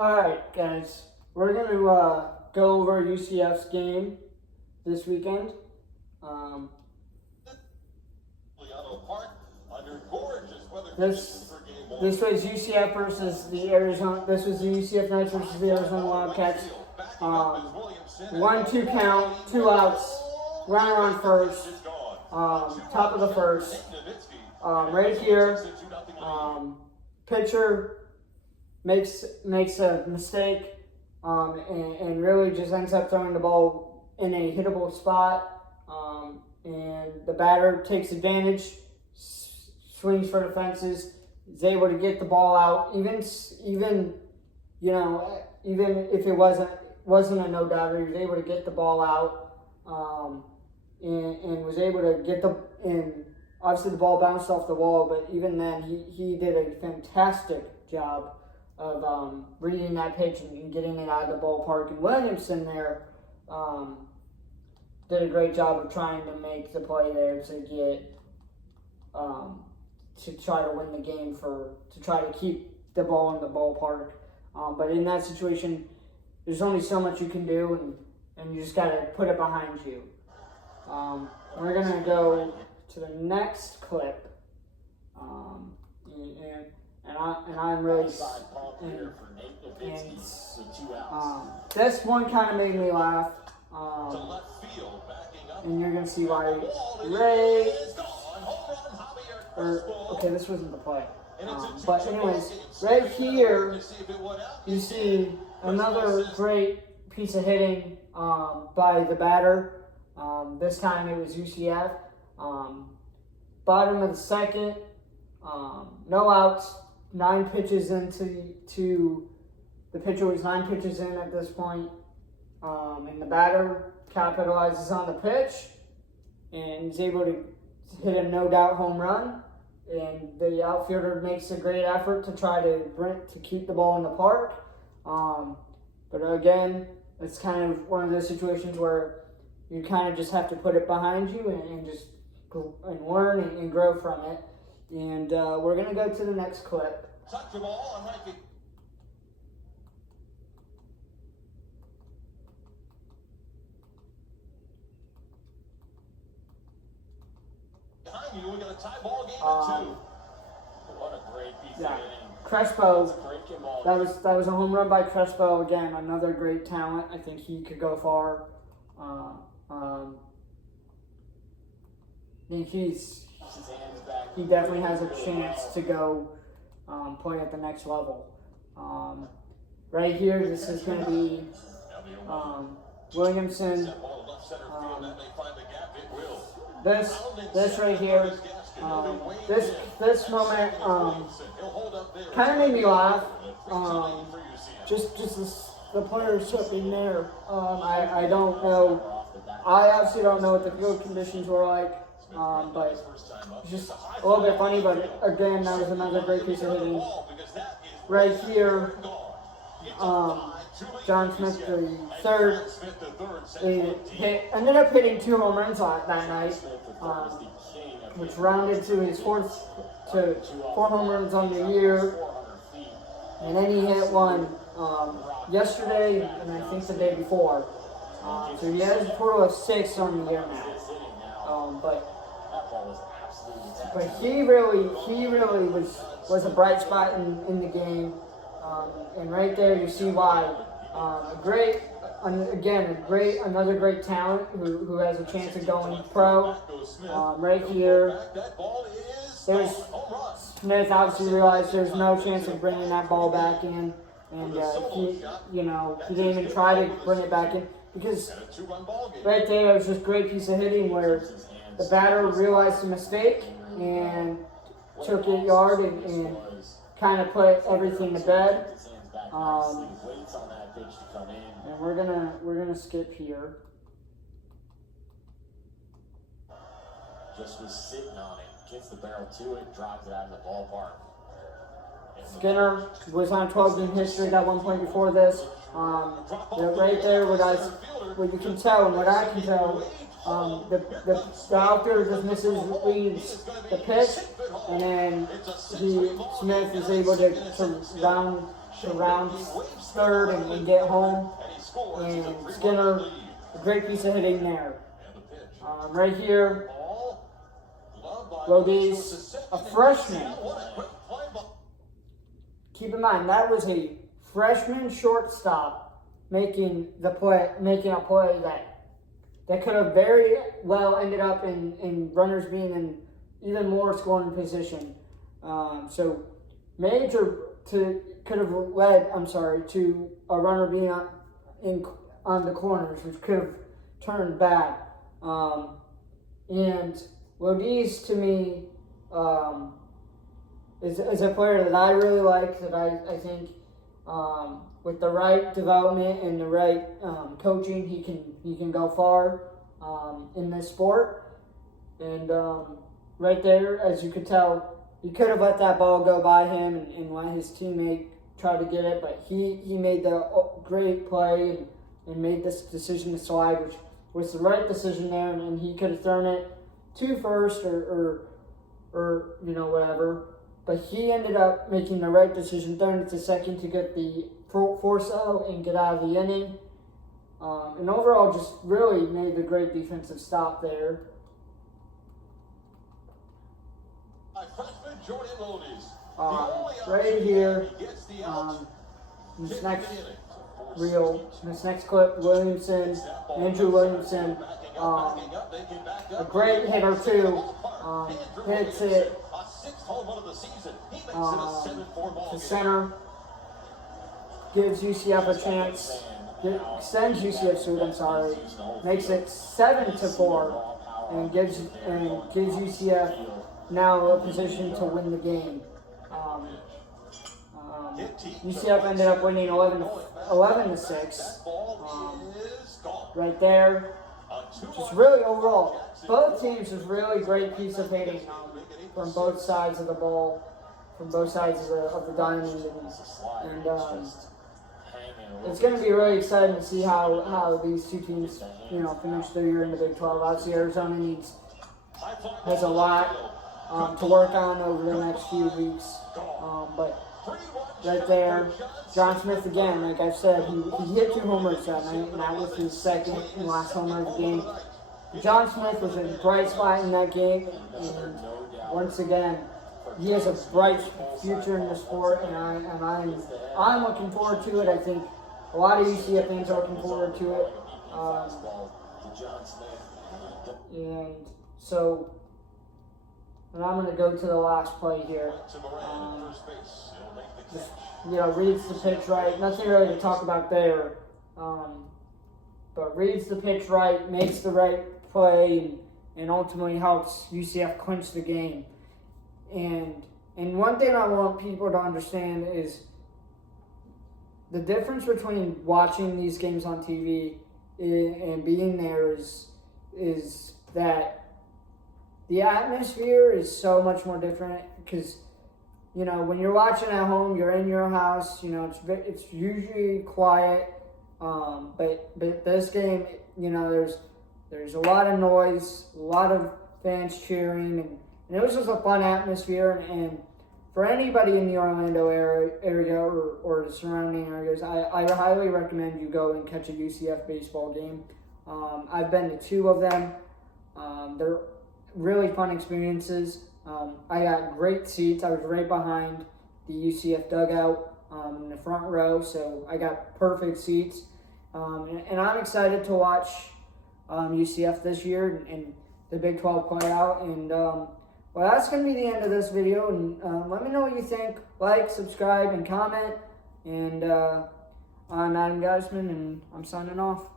Alright, guys. We're going to go over UCF's game this weekend. This was UCF versus the Arizona. This was the UCF Knights versus the Arizona Wildcats. 1-2 count, 2 outs, runner on first, top of the first. Right here, pitcher makes a mistake and really just ends up throwing the ball in a hittable spot. And the batter takes advantage, swings for the fences, is able to get the ball out. Even if it wasn't a no-doubter, he was able to get the ball out, and was able to get and obviously the ball bounced off the wall, but even then he did a fantastic job of reading that pitch and getting it out of the ballpark. And Williamson there did a great job of trying to make the play there to get to try to win the game, to try to keep the ball in the ballpark. But in that situation, there's only so much you can do, and you just got to put it behind you. We're going to go to the next clip, and I'm really this one kind of made me laugh, and you're going to see why. Okay, this wasn't the play. But anyways, right here, you see another great piece of hitting by the batter. This time it was UCF. Bottom of the second, no outs, 9 pitches into the pitcher was 9 pitches in at this point. And the batter capitalizes on the pitch and is able to hit a no-doubt home run. And the outfielder makes a great effort to try to keep the ball in the park. But again, it's kind of one of those situations where you kind of just have to put it behind you and just learn and grow from it. And we're going to go to the next clip. Touch the ball, I might be. Behind you, we got a tie ball game or two. What a great piece of hitting. Crespo, that was a home run by Crespo. Again, another great talent. I think he could go far. I think he definitely has a chance to go play at the next level. Right here, this is going to be Williamson. This right here, this moment kind of made me laugh. Just the players slipping there. I don't know. I obviously don't know what the field conditions were like. But just a little bit funny, but again, that was another great piece of hitting. Right here, John Smith, the third, ended up hitting 2 home runs that night, which rounded to his 4 home runs on the year. And then he hit one yesterday, and I think the day before. So he has a total of 6 on the year now. But he really was a bright spot in the game, and right there you see why. Another great talent who has a chance of going pro. Right here, there's Smith obviously realized there's no chance of bringing that ball back in, and he didn't even try to bring it back in because right there was just a great piece of hitting where the batter realized the mistake and took it yard and kind of put everything to bed. And we're gonna skip here. Just was sitting on it, gets the barrel to it, drives it out of the ballpark. Skinner was on 12-game history at one point before this. Right there, what you can tell and what I can tell. The outfielder just reads the pitch, and then Smith is able to to round third and get home. And Skinner, a great piece of hitting there. Right here, Lodi's a freshman. Keep in mind, that was a freshman shortstop making a play that could have very well ended up in runners being in even more scoring position. So major could have led to a runner being on the corners, which could have turned bad. And Lodi's, to me, is a player that I really like, that I think with the right development and the right coaching, he can go far in this sport. And right there, as you could tell, he could have let that ball go by him and let his teammate try to get it, but he made the great play and made this decision to slide, which was the right decision there, and he could have thrown it to first or whatever. But he ended up making the right decision, throwing it to second to get the force out and get out of the inning. And overall, just really made the great defensive stop there. Right here, this next clip, Andrew Williamson, a great hitter too, hits it to center, gives UCF a chance, sends UCF to it, makes it 7-4, and gives UCF now a position to win the game. UCF ended up winning 11-6. Right there. Just really overall, both teams was really great piece of hitting from both sides of the ball, from both sides of the diamond, and it's going to be really exciting to see how these two teams, finish their year in the Big 12. Obviously, Arizona has a lot to work on over the next few weeks, but right there, John Smith again, like I've said, he hit 2 homers that night, and that was his second and last homer of the game. John Smith was in a bright spot in that game, and once again, he has a bright future in the sport, and I'm looking forward to it. I think a lot of UCF fans are looking forward to it. And I'm going to go to the last play here. Reads the pitch right. Nothing really to talk about there. But reads the pitch right, makes the right play, and ultimately helps UCF clinch the game. And one thing I want people to understand is the difference between watching these games on TV and being there is that the atmosphere is so much more different, because when you're watching at home, you're in your house, it's usually quiet, but this game, there's a lot of noise, a lot of fans cheering, and it was just a fun atmosphere. And for anybody in the Orlando area or the surrounding areas, I highly recommend you go and catch a UCF baseball game. I've been to 2 of them. They're really fun experiences. I got great seats. I was right behind the UCF dugout in the front row, so I got perfect seats. And I'm excited to watch UCF this year and the Big 12 play out. And well, that's going to be the end of this video. And let me know what you think. Like, subscribe, and comment. And I'm Adam Geisman, and I'm signing off.